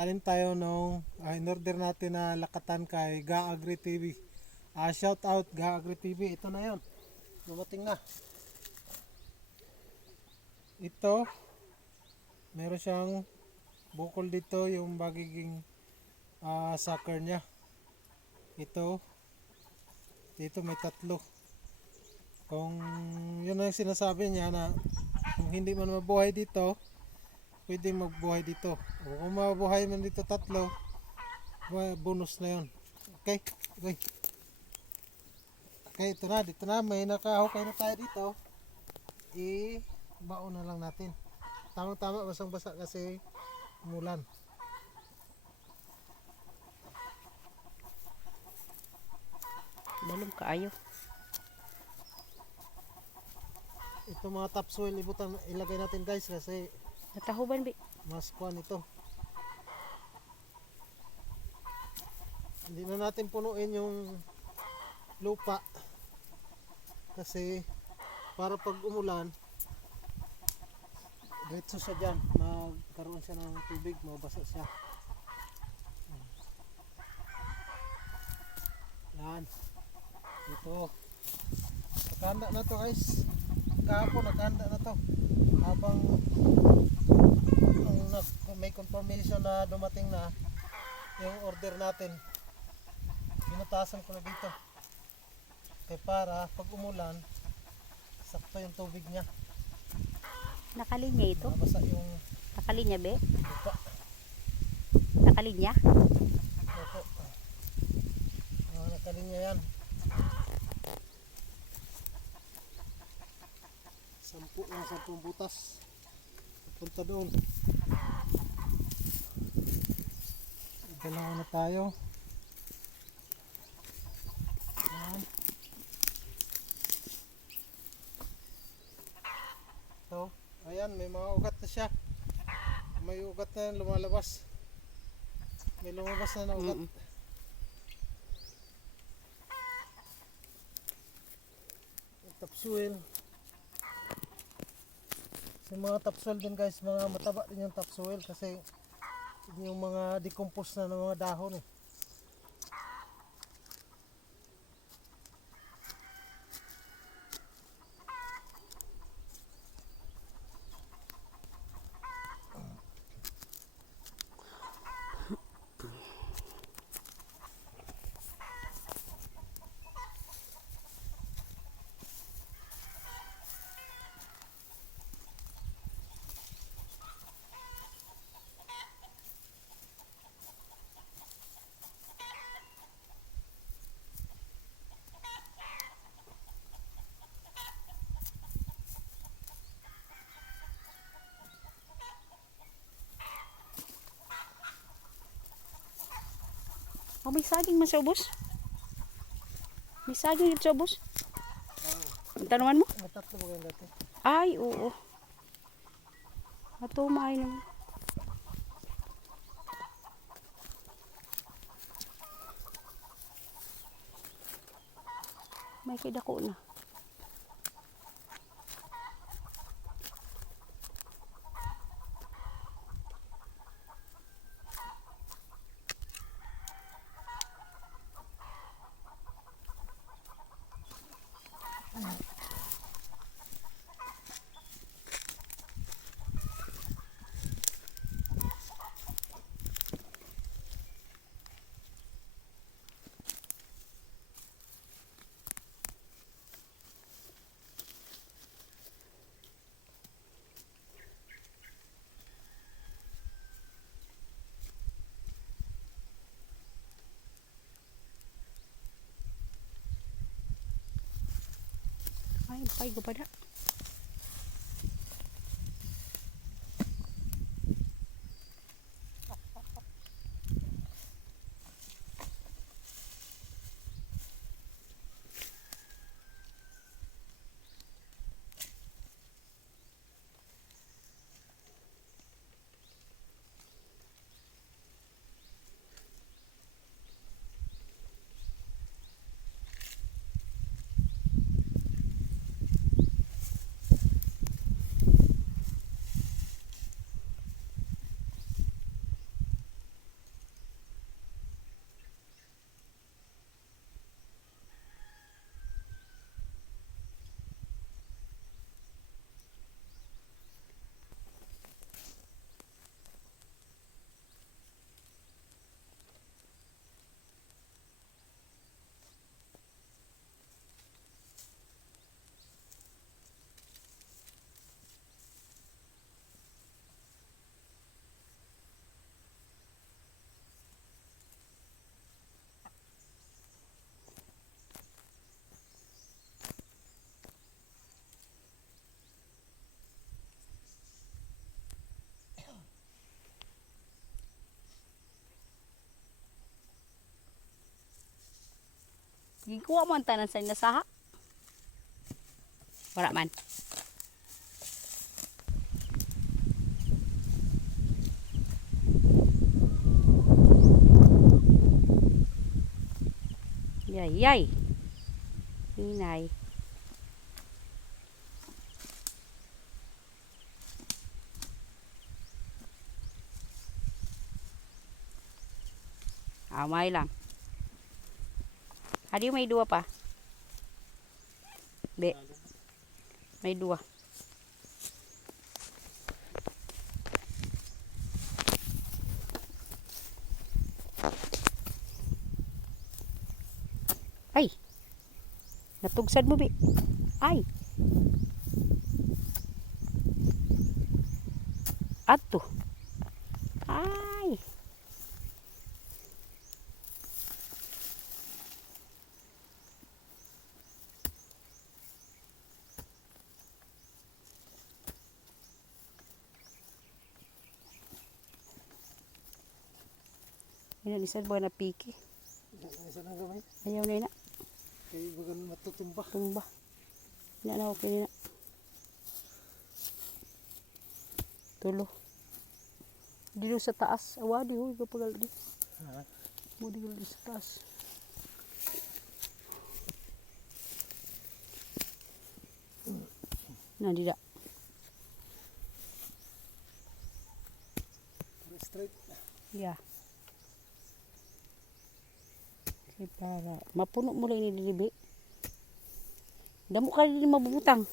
tanim tayo nung ah, in-order natin na lakatan kay Ga Agri TV. Ah, shout out Ga Agri TV. Ito na 'yon. Dumating na. Ito meron siyang bukol dito yung magiging ah, sucker niya. Ito dito may tatlo. Kung yun ang sinasabi niya na kung hindi man mabuhay dito, pwede magbuhay dito. O kung mabuhay man dito tatlo, bonus na yun. Okay? Okay. Okay, ito na. Dito na. May nakahukay na tayo dito. I-baon na lang natin. Tamang-tama, basang-basa kasi umulan. Balong kaayo. Ito mga topsoil, ibutan, ilagay natin guys kasi Natahuban bi. mas kuhan ito. Hindi na natin punuin yung lupa. Kasi para pag umulan diretso siya dyan. Magkaroon siya ng tubig mabasa siya. Yan. Dito nakahanda na to guys. Kahapon nakahanda na to. Habang nung may confirmation na dumating na yung order natin binutasan ko na dito kaya para pag umulan sakto yung tubig niya Nakalinya ito. mabasa yung Nakalinya be. lupa Nakalinya. Opo. Mga nakalinya yan. Sampu lang, sampung butas. Punta doon. Dalawa na tayo. Yan. So, ayan, may mga ugat na siya. May ugat na lumalabas. May lumabas na na ugat. Mm-mm. topsoil sa mga topsoil din guys. Mga mataba din yung topsoil kasi yung mga decompose na ng mga dahon eh Oh, may saging man sa ubos. May saging dito sa ubos. Ang tanaman mo? may tatlo ba ganyan dati Ay, oo. Matumay naman. May kidako na. Ay, napay ko pa na. Mo tanan sa nasaha. Wala man. Yay, yay. Inay. Amay lang. Adi may dua pa. Be. May dua. Ay. Natugsad mo, Bi. Ay. Ato. Ay. Yan, isad ba na piki? Isa na gamay. Ayaw na na. Kaya bagan matutumba. Tumba. Yan na okay na. Tulo. Dito sa taas. Awadi, huy, kapagal di. Ha? Mo di di sa taas. Nandida. Straight. Yeah. Para mapuno mo lang ini dilibi. Damo ka din mabubutang.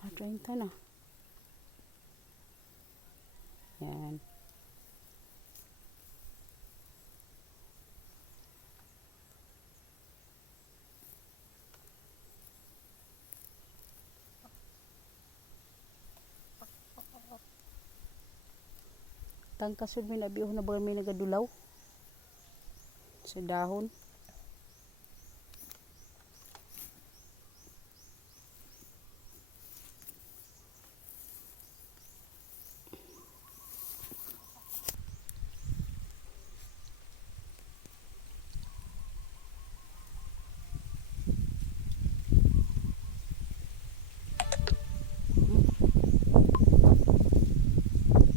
Ah, 30 na. Yan. Tangkasod may nabihon na ba may nagadulaw sa dahon.